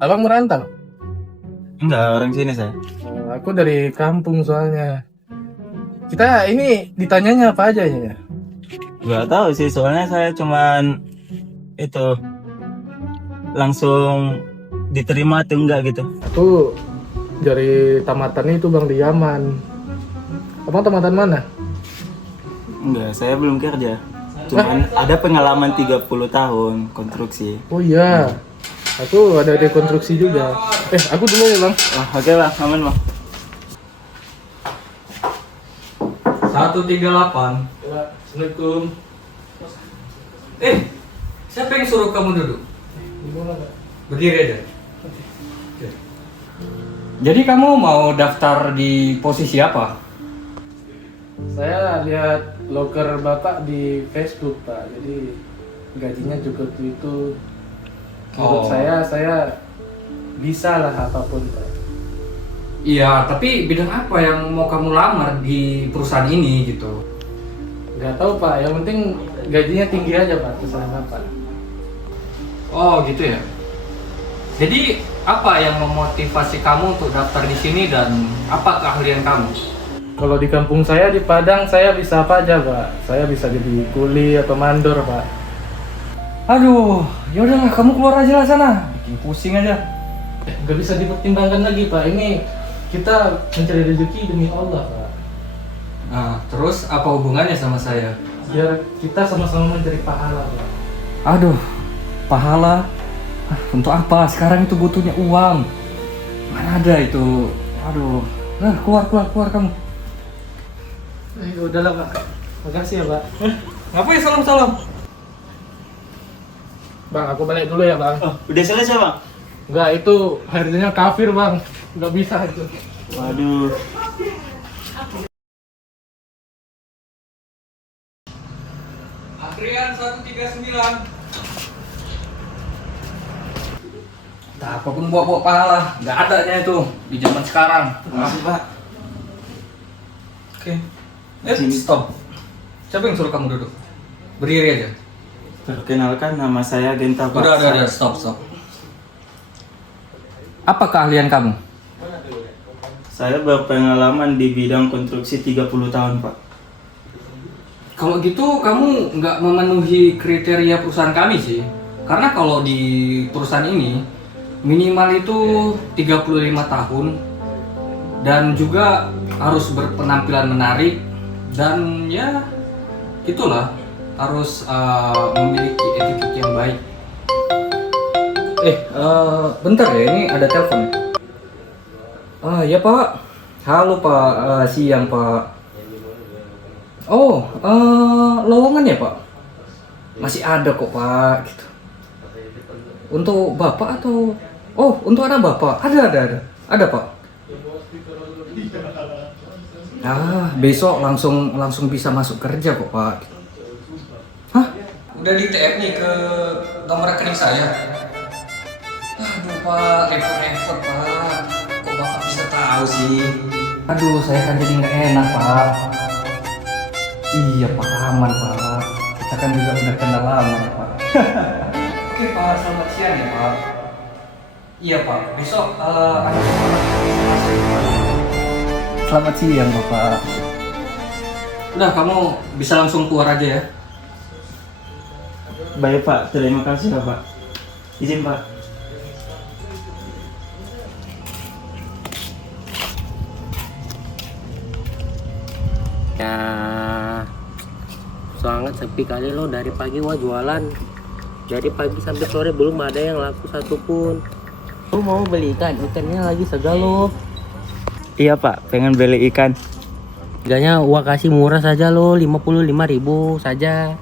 Abang merantau? Enggak, orang sini saya. Aku dari kampung soalnya. Kita ini ditanyanya apa aja ya? Enggak tahu sih, soalnya saya cuman itu langsung diterima atau enggak gitu. Aku dari tamatan itu Bang di Yaman. Abang tamatan mana? Enggak, saya belum kerja. Cuman ada pengalaman 30 tahun konstruksi. Oh iya, aku ada di konstruksi juga. Aku dulu ya Bang. Oke lah, aman bang. 138. Assalamualaikum. Siapa yang suruh kamu duduk? Berdiri aja. Oke. Jadi kamu mau daftar di posisi apa? Saya lihat loker Bapak di Facebook Pak. Jadi gajinya cukup itu. Menurut saya bisa lah apapun Pak. Iya, tapi bidang apa yang mau kamu lamar di perusahaan ini gitu? Nggak tahu Pak, yang penting gajinya tinggi aja Pak, terserah Bapak. Oh gitu ya. Jadi apa yang memotivasi kamu untuk daftar di sini dan apa keahlian kamu? Kalau di kampung saya di Padang saya bisa apa aja Pak. Saya bisa jadi kuli atau mandor Pak. Aduh, yaudahlah kamu keluar aja lah sana, bikin pusing aja. Nggak bisa dipertimbangkan lagi Pak. Ini kita mencari rezeki demi Allah Pak. Nah, terus apa hubungannya sama saya? Biar kita sama-sama mencari pahala Pak. Aduh, pahala? Untuk apa? Sekarang itu butuhnya uang. Mana ada itu? Aduh, nah keluar kamu. Udahlah Pak. Makasih ya Pak. Ngapain salam-salam? Bang, aku balik dulu ya Bang. Udah selesai bang? Enggak, itu harganya kafir Bang. Nggak bisa itu. Waduh. Antrian 139. Nah, apapun bawa pahala, nggak adanya itu di zaman sekarang. Makasih pak. Oke. Sini. Stop. Siapa yang suruh kamu duduk? Berdiri aja. Perkenalkan nama saya Genta Pak. Udah, stop. Apa keahlian kamu? Saya berpengalaman di bidang konstruksi 30 tahun pak. Kalau gitu kamu nggak memenuhi kriteria perusahaan kami sih. Karena kalau di perusahaan ini minimal itu 35 tahun dan juga harus berpenampilan menarik dan ya itulah harus memiliki etiket yang baik. Bentar ya, ini ada telepon. Ya Pak. Halo Pak, siang Pak. Oh, lowongan ya Pak? Masih ada kok Pak, gitu. Untuk Bapak atau? Oh, untuk anak Bapak? Ada Pak. Besok langsung bisa masuk kerja kok Pak. Hah? Udah di TF nih ke nomor rekening saya. Aduh Pak, repot Pak. Kok Bapak bisa tahu sih? Aduh, saya kan jadi nggak enak Pak. Iya Pak, aman Pak. Kita kan juga udah kenal lama ya Pak. Oke Pak, selamat siang ya Pak. Iya Pak, besok ada Selamat siang Bapak. Udah, kamu bisa langsung keluar aja ya. Baik pak, terima kasih ya pak. Izin pak. Ya, sangat sepi kali lo dari pagi gua jualan. Jadi pagi sampai sore belum ada yang laku satupun. Lo mau beli ikan? Ikannya lagi segal lo. Iya pak, pengen beli ikan. Harganya gua kasih murah saja lo, 55.000 saja.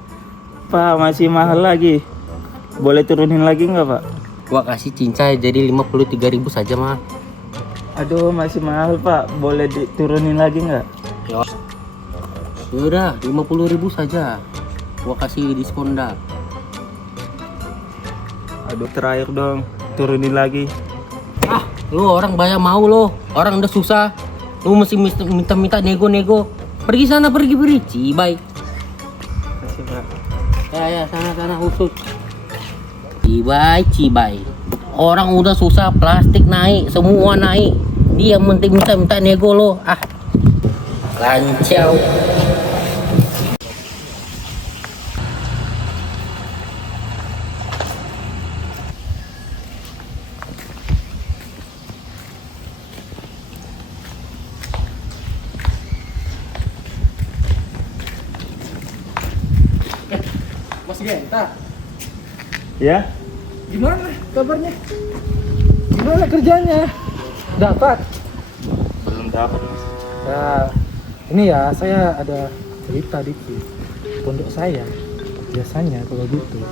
Pak masih mahal lagi. Boleh turunin lagi nggak pak? Gua kasih cincai jadi 53.000 saja mah. Aduh masih mahal pak. Boleh diturunin lagi nggak? Udah 50.000 saja. Gua kasih diskon dah. Aduh terakhir dong, turunin lagi. Lo orang banyak mau lo. Orang udah susah. Lo mesti minta nego. Pergi sana, pergi. Cibai. Makasih pak. Ya, sana usus. Cibai, cibai. Orang udah susah, plastik naik, semua naik. Dia penting minta nego lo. Ah, lancau. Mas Genta, Ya? gimana kabarnya? Gimana kerjanya? Dapat? Belum dapat, Mas. Nah, ini ya saya ada cerita dikit. Pondok saya biasanya kalau gitu,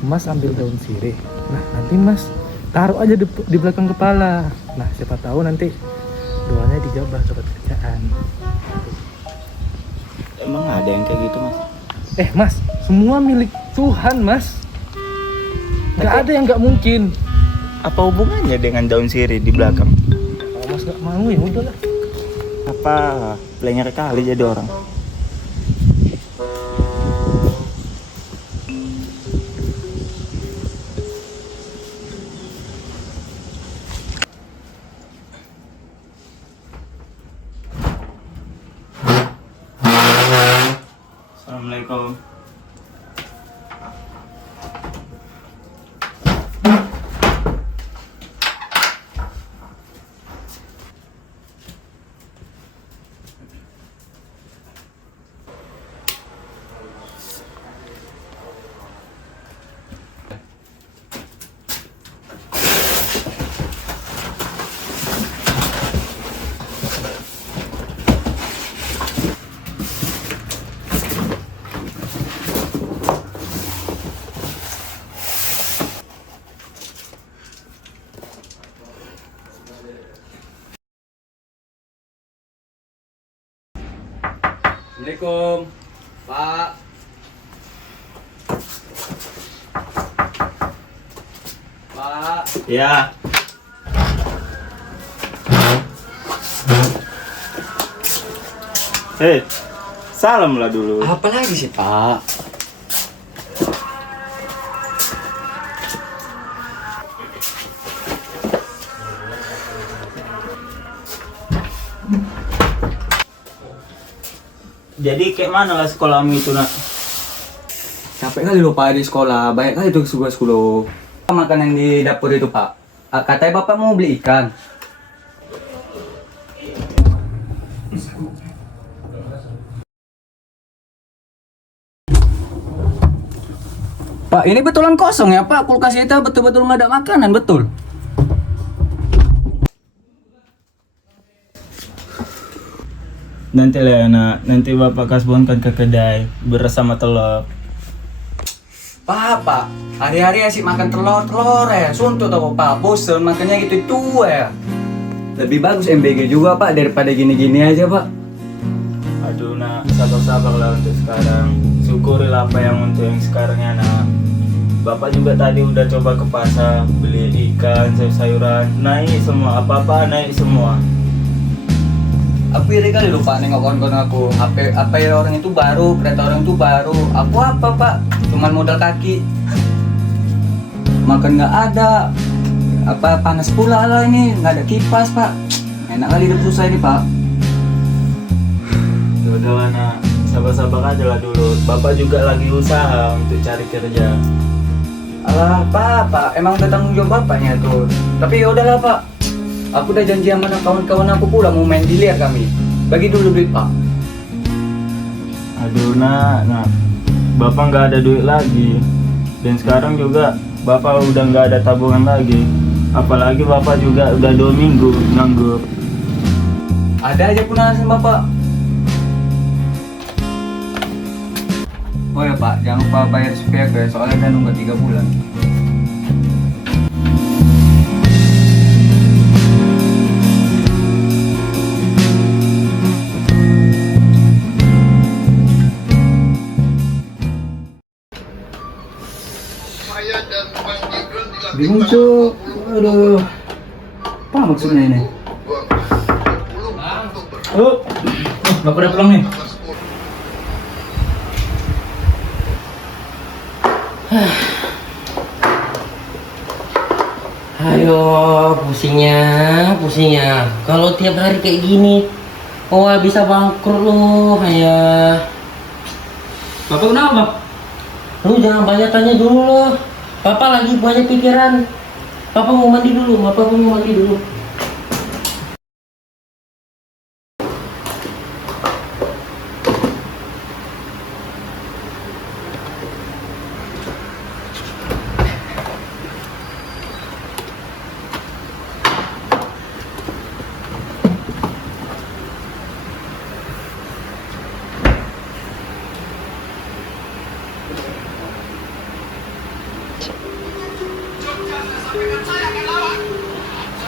Mas ambil daun sirih. Nah, nanti Mas taruh aja di belakang kepala. Nah, siapa tahu nanti doanya dijabah dapat kerjaan. Emang ada yang kayak gitu, Mas? Mas, semua milik Tuhan, Mas. Nggak ada yang nggak mungkin. Apa hubungannya dengan daun sirih di belakang? Kalau Mas nggak mau ya udahlah. Apa plenger kali jadi orang? Assalamualaikum. Assalamualaikum, Pak. Pak. Ya. Hei, salam lah dulu. Apa lagi sih, Pak? Jadi kayak mana lah sekolahmu itu, nak? Capek kali lo, Pak, di sekolah. Banyak kali tugas sekolah. Makanan di dapur itu, Pak. Katanya Bapak mau beli ikan. Pak, ini betulan kosong ya, Pak. Kulkas kita betul-betul nggak ada makanan, betul. Nanti lah, nak. Nanti bapak kasbonkan ke kedai beras sama telur. Pak, hari-hari asik makan telur ya. Suntuk tau, Pak. Bosen makannya gitu ya. Lebih bagus MBG juga, Pak, daripada gini-gini aja, Pak. Aduh, nak. Sabar-sabar lah untuk sekarang. Syukurilah apa yang untuk yang sekarang ya, nak. Bapak juga tadi udah coba ke pasar beli ikan, sayur-sayuran, naik semua, apa-apa naik semua. Aku iri kali lupa nengok kawan-kawan aku. Apa ya orang itu baru, kereta orang itu baru. Aku apa, Pak? Cuman modal kaki. Makan nggak ada. Apa panas pula lah ini, nggak ada kipas, Pak. Enak kali hidup susah ini, Pak. Udah lah, nak. Sabar-sabar aja lah dulu. Bapak juga lagi usaha untuk cari kerja. Alah, Pak, emang udah tanggung jawab bapaknya tuh. Tapi ya udahlah, Pak. Aku udah janji sama kawan-kawan aku pula mau main biliar kami. Bagi dulu duit, Pak. Aduh, nak. Bapak nggak ada duit lagi. Dan sekarang juga bapak udah nggak ada tabungan lagi. Apalagi bapak juga udah 2 minggu nganggur. Ada aja punasan Bapak. Oh ya, Pak, jangan lupa bayar SPP ya, soalnya kan nunggu 3 bulan. Bingung tuh, aduh, apa maksudnya ini? Oh, bapak udah pulang nih. Ayo, pusingnya. Kalau tiap hari kayak gini, bisa bangkrut lu, ayah. Bapak kenapa? Lu jangan banyak tanya dulu loh. Papa lagi banyak pikiran. Papa mau mandi dulu.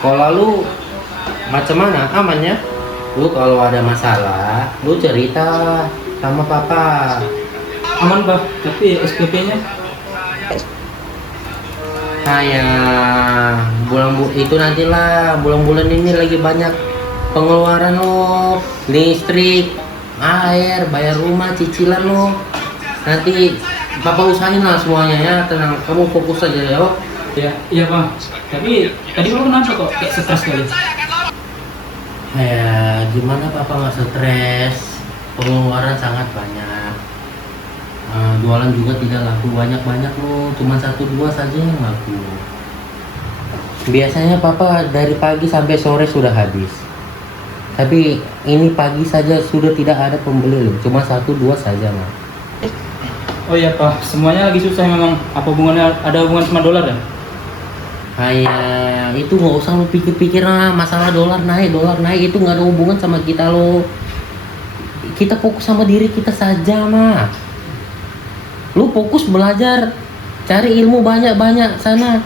Sekolah lu macam mana? Aman ya? Lu kalau ada masalah, lu cerita sama papa. Aman Pak, tapi SPP-nya Itu nantilah, bulan-bulan ini lagi banyak pengeluaran lo, listrik, air, bayar rumah, cicilan lo. Nanti papa usahain lah semuanya ya, tenang, kamu fokus aja ya. ya, iya Pak. Tapi tadi Bapak kenapa kok kayak stres kali? Gimana papa nggak stres? Pengeluaran sangat banyak. Jualan juga tidak laku banyak lo, cuma 1-2 saja yang laku. Biasanya papa dari pagi sampai sore sudah habis. Tapi ini pagi saja sudah tidak ada pembeli loh, cuma 1-2 saja mah. Oh iya Pak, semuanya lagi susah memang. Apa hubungannya, ada hubungan sama dolar ya? Itu nggak usah lu pikir-pikir lah, masalah dolar naik itu nggak ada hubungan sama kita lo. Kita fokus sama diri kita saja mah. Lu fokus belajar, cari ilmu banyak-banyak sana.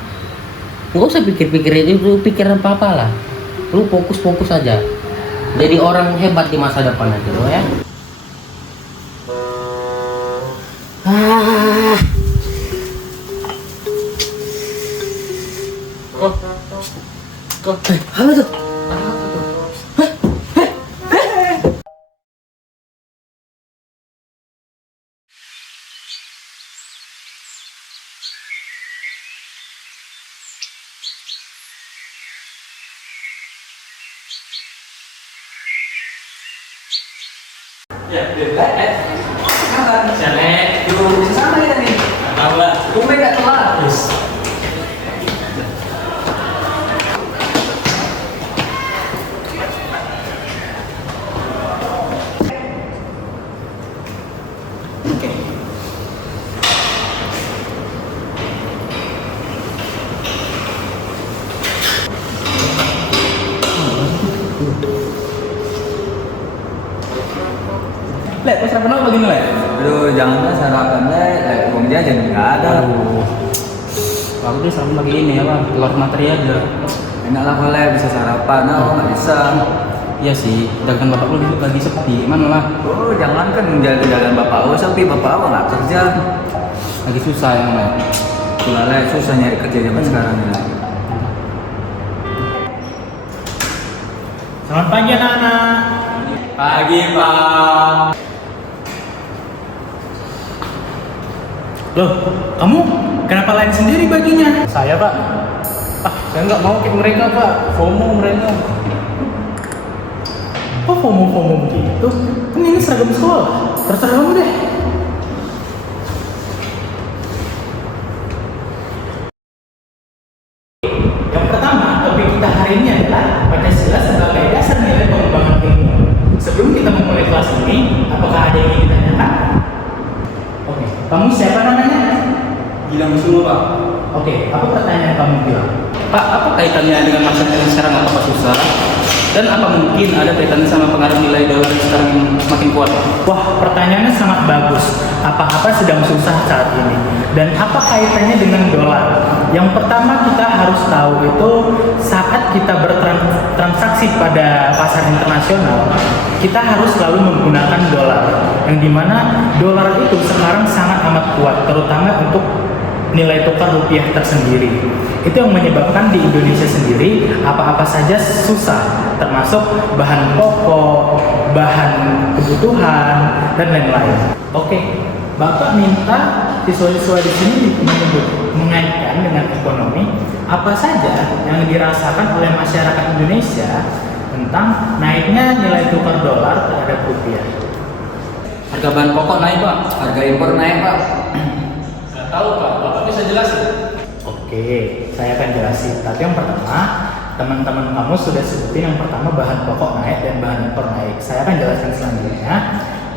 Nggak usah pikir-pikir itu pikiran papa lah. Lu fokus aja. Jadi orang hebat di masa depan aja lo ya. Halo tuh. Le, pas sarapan apa begini Le? Aduh, jangan sarapan deh, uang jajan nggak ada. Aku tuh sarapan pagi ini apa, telur materi aja. Enak lah kalau bisa sarapan, nah nggak bisa. Iya sih, dagangan bapak lu dulu lagi sepi, mana lah. Oh, jangan kan jalan bapak lu sepi, bapak lu nggak kerja. Lagi susah ya Le. Itulah Le, susah nyari kerja zaman sekarang ya. Selamat pagi anak-anak. Pagi Pak. Loh, kamu kenapa lain sendiri bajunya? Saya pak. Saya nggak mau kayak mereka pak. FOMO mereka. Kok FOMO begitu? Kan ini seragam sekolah. Terserah kamu deh. Yang pertama, topik kita hari ini adalah Pancasila sebagai dasar nilai pengembangan ilmu. Sebelum kita memulai kelas ini, apakah ada yang ingin ditanyakan? Oke, kamu siapa namanya? Gilang semua Pak. Oke, apa pertanyaan kamu bilang? Pak, apa kaitannya dengan masyarakat yang sekarang apa susah? Dan apa mungkin ada kaitannya sama pengaruh nilai dolar yang sekarang yang semakin kuat? Wah, pertanyaannya sangat bagus. Apa-apa sedang susah saat ini? Dan apa kaitannya dengan dolar? Yang pertama kita harus tahu itu saat kita bertransaksi pada pasar internasional, kita harus selalu menggunakan dolar. Yang dimana dolar itu sekarang sangat amat kuat, terutama untuk nilai tukar rupiah tersendiri. Itu yang menyebabkan di Indonesia sendiri apa-apa saja susah, termasuk bahan pokok, bahan kebutuhan, dan lain-lain. Oke, Bapak minta siswa-siswa di sini mengaitkan dengan ekonomi, apa saja yang dirasakan oleh masyarakat Indonesia tentang naiknya nilai tukar dolar terhadap rupiah? Harga bahan pokok naik pak. Harga impor naik pak. Nggak tahu pak, bapak bisa jelasin? Oke, saya akan jelasin. Tapi yang pertama, teman-teman kamu sudah sebutin yang pertama bahan pokok naik dan bahan impor naik. Saya akan jelaskan selanjutnya.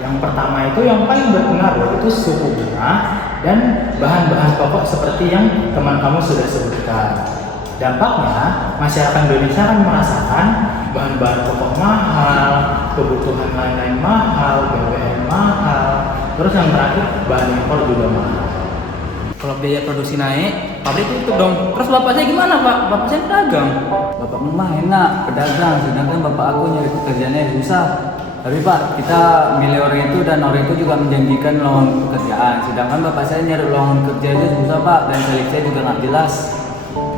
Yang pertama itu yang paling berpengaruh itu suku bunga dan bahan-bahan pokok seperti yang teman kamu sudah sebutkan. Dampaknya, masyarakat Indonesia akan merasakan bahan-bahan pokok mahal, kebutuhan lain-lain mahal, BBM mahal, terus yang terakhir bahan impor juga mahal. Kalau biaya produksi naik, pabrik tutup dong. Terus bapak saya gimana pak? Bapak saya pedagang. Bapak mah enak pedagang, sedangkan bapak aku nyari pekerjaannya susah. Tapi pak, kita milih orang itu dan orang itu juga menjanjikan lowongan pekerjaan. Sedangkan bapak saya nyari lowongan kerja aja susah pak, dan seleksi juga nggak jelas.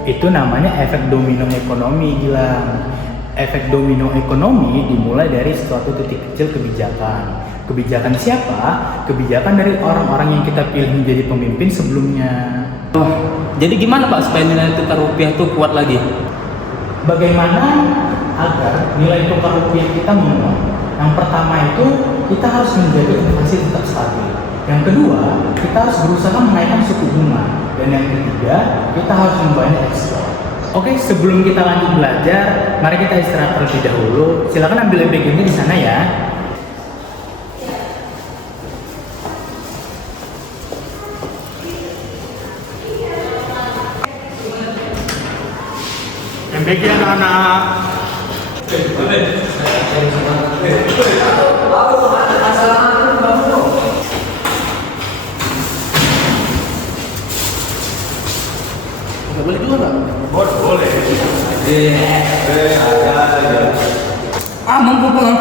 Itu namanya efek domino ekonomi, Gilang. Efek domino ekonomi dimulai dari suatu titik kecil kebijakan. Kebijakan siapa? Kebijakan dari orang-orang yang kita pilih menjadi pemimpin sebelumnya. Jadi gimana pak supaya nilai tukar rupiah itu kuat lagi? Bagaimana agar nilai tukar rupiah kita menguat? Yang pertama itu kita harus menjaga inflasi tetap stabil. Yang kedua, kita harus berusaha menaikkan suku bunga. Dan yang ketiga, kita harus membanyak ekspor. Oke, sebelum kita lanjut belajar, mari kita istirahat terlebih dahulu. Silakan ambil background-nya di sana ya. Yang background anak-anak. Boleh juga nggak? Boleh. Mampu bang.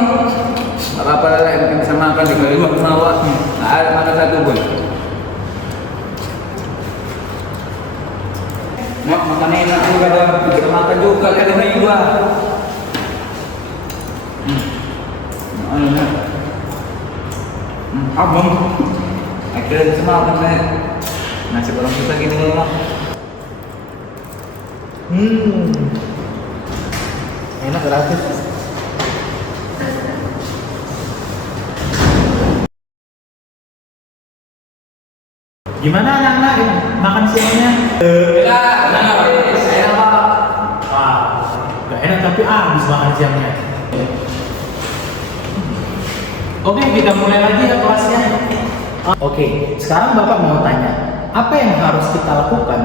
Apa yang bisa makan di kali mawar? Nggak ada mana satu pun. Mak makannya enak juga dong. Bisa makan juga kan ini gua. Abang. Akhirnya bisa makan nih. Nasi orang susah gini loh mak. Enak gratis. Gimana anak-anak makan siangnya? Enak pak. Gak enak tapi habis makan siangnya. Oke, kita mulai lagi ya kelasnya. Oke, sekarang Bapak mau tanya, apa yang harus kita lakukan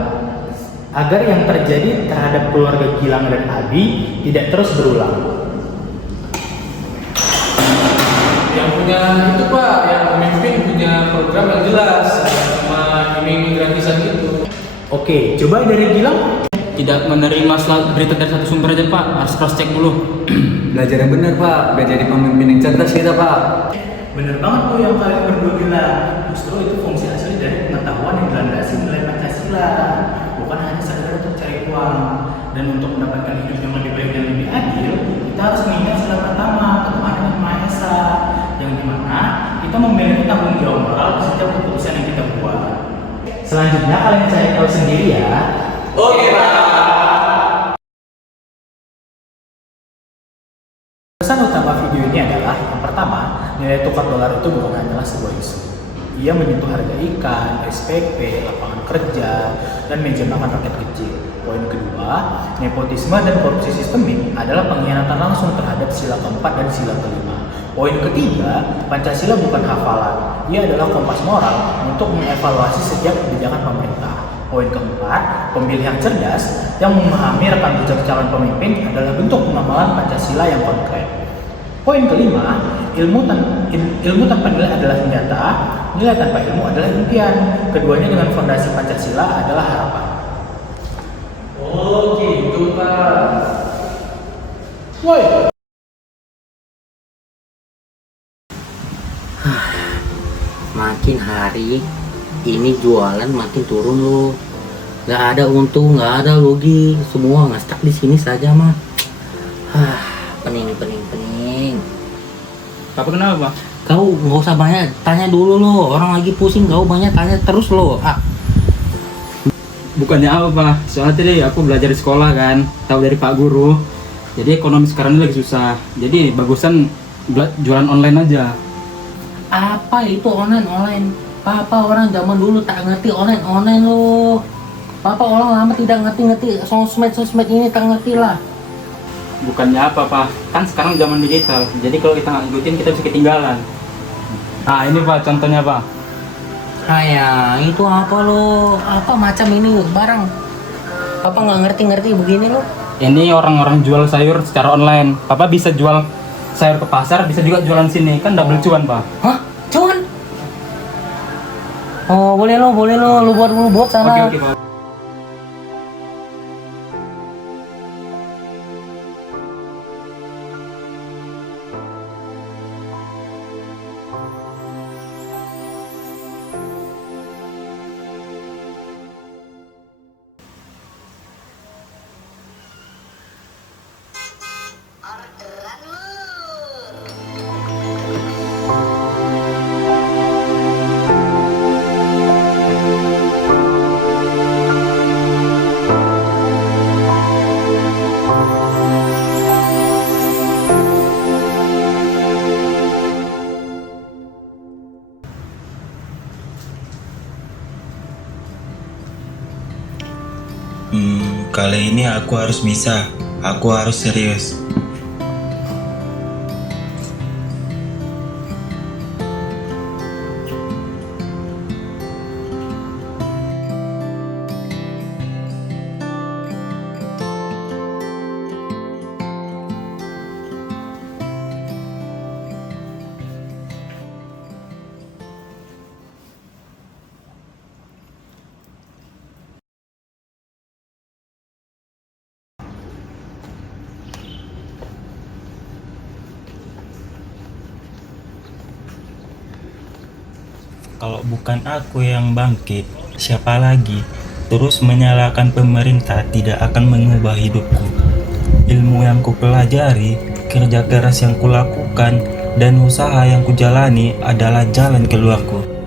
agar yang terjadi terhadap keluarga Gilang dan Abi tidak terus berulang? Yang punya itu pak, yang pemimpin punya program yang jelas, cuma iming gratisan gitu. Oke, coba dari Gilang. Tidak menerima berita dari satu sumber aja pak, harus cross check dulu. Belajar yang benar pak, biar jadi pemimpin yang cerdas kita pak. Bener banget tuh yang kalian berdua bilang. Justru itu fungsi asli dari pengetahuan yang dilandasi nilai Pancasila, bukan hanya sekedar untuk cari uang. Dan untuk mendapatkan hidup yang lebih baik dan lebih adil, kita harus mengingat sila pertama, ketuhanan yang Maha Esa, yang dimana kita memiliki tanggung jawab moral di setiap keputusan yang kita buat. Selanjutnya kalian cari tahu sendiri ya. Oke pak. Pesan utama video ini adalah yang pertama, nilai tukar dolar itu bukan hanyalah sebuah isu. Ia menyentuh harga ikan, SPP, lapangan kerja, dan meja makan rakyat kecil. Poin kedua, nepotisme dan korupsi sistemik adalah pengkhianatan langsung terhadap sila keempat dan sila kelima. Poin ketiga, Pancasila bukan hafalan. Ia adalah kompas moral untuk mengevaluasi setiap kebijakan pemerintah. Poin keempat, pemilihan cerdas yang memahami rekam jejak calon pemimpin adalah bentuk pengamalan Pancasila yang konkret. Poin kelima, ilmu tanpa nilai adalah senjata, nilai tanpa ilmu adalah impian. Keduanya dengan fondasi Pancasila adalah harapan. Oh gitu pak. Woi. Makin hari ini jualan makin turun loh. Nggak ada untung, nggak ada rugi, semua ngestak di sini saja mah. Pening. Papa kenapa bang? Kau nggak usah banyak tanya dulu loh, orang lagi pusing kau banyak tanya terus loh. bukannya apa Pak, soalnya tadi aku belajar di sekolah kan, tahu dari Pak Guru. Jadi ekonomi sekarang ini lagi susah. Jadi bagusan jualan online aja. Apa itu online? Papa orang zaman dulu tak ngerti online lo. Papa orang lama tidak ngerti sosmed ini tak ngerti lah. Bukannya apa Pak, kan sekarang zaman digital. Jadi kalau kita nggak ngikutin kita bisa ketinggalan. Nah ini Pak contohnya Pak. Ayah, itu apa lo? Apa macam ini barang? Papa nggak ngerti begini lo? Ini orang-orang jual sayur secara online. Papa bisa jual sayur ke pasar, bisa juga jualan sini. Kan double cuan Pak. Hah? Cuan? Oh boleh lo, lu buat sana. Oke Pak. Kali ini aku harus bisa. Aku harus serius. Kalau bukan aku yang bangkit, siapa lagi? Terus menyalahkan pemerintah tidak akan mengubah hidupku. Ilmu yang kupelajari, kerja keras yang kulakukan, dan usaha yang kujalani adalah jalan keluarku.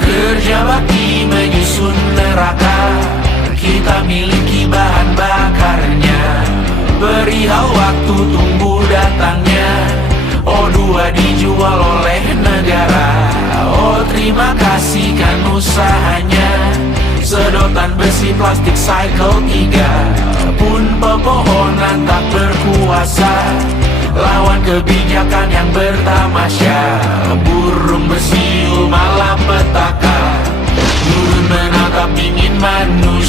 Kerja bakti menyusun neraka, kita miliki bahan bakarnya. Perihal waktu tunggu datangnya, O2 dijual oleh negara. Oh terima kasih kan usahanya. Sedotan besi plastik cycle 3 pun pepohonan tak berkuasa lawan kebijakan yang bertamasya. Burung bersiul malam petaka, turun menatap dingin manusia.